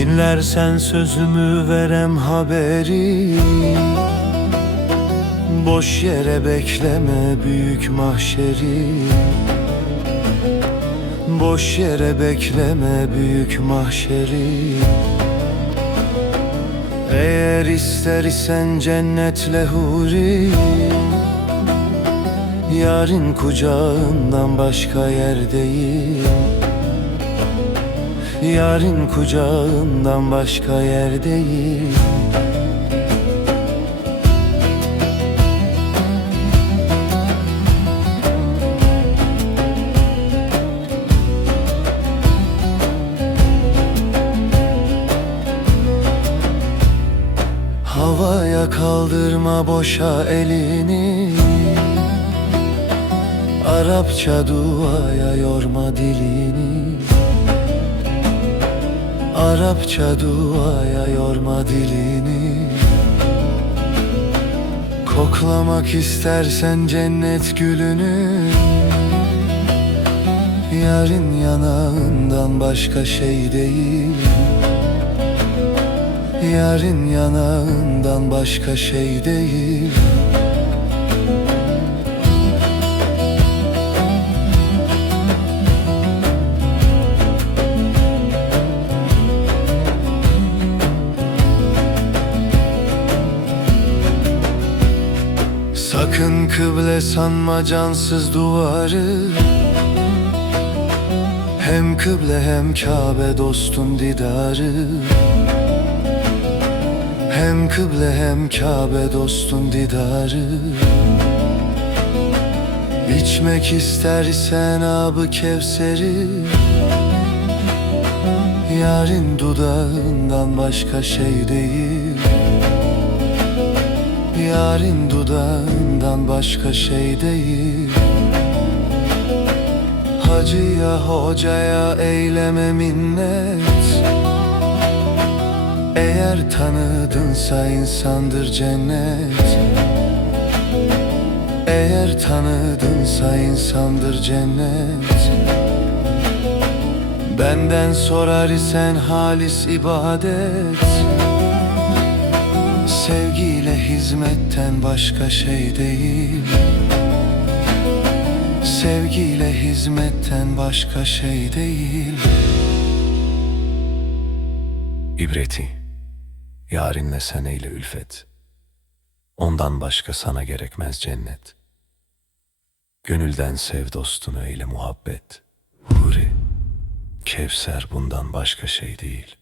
Dinlersen sözümü verem haberi. Boş yere bekleme büyük mahşeri. Boş yere bekleme büyük mahşeri. Eğer ister isen cennetle huri Yarın kucağından başka yer değil Yarın kucağından başka yer değil Havaya kaldırma boşa elini. Arapça duaya yorma dilini Arapça duaya yorma dilini. Koklamak istersen cennet gülünü. Yarın yanağından başka şey değil. Yarın yanağından başka şey değil Sakın kıble sanma cansız duvarı. Hem kıble hem Kabe dostun didarı. Hem kıble hem Kabe dostun didarı. İçmek istersen abı Kevser'i. Yarın dudağından başka şey değil. Yarın dudağından başka şey değil. Hacıya hocaya eyleme minnet. Eğer tanıdınsa insandır cennet. Eğer tanıdınsa insandır cennet. Benden sorar isen halis ibadet Sevgiyle hizmetten başka şey değil Sevgiyle hizmetten başka şey değil İbreti, yarinle sen eyle ülfet. Ondan başka sana gerekmez cennet. Gönülden sev dostunu eyle muhabbet. Huri, Kevser bundan başka şey değil.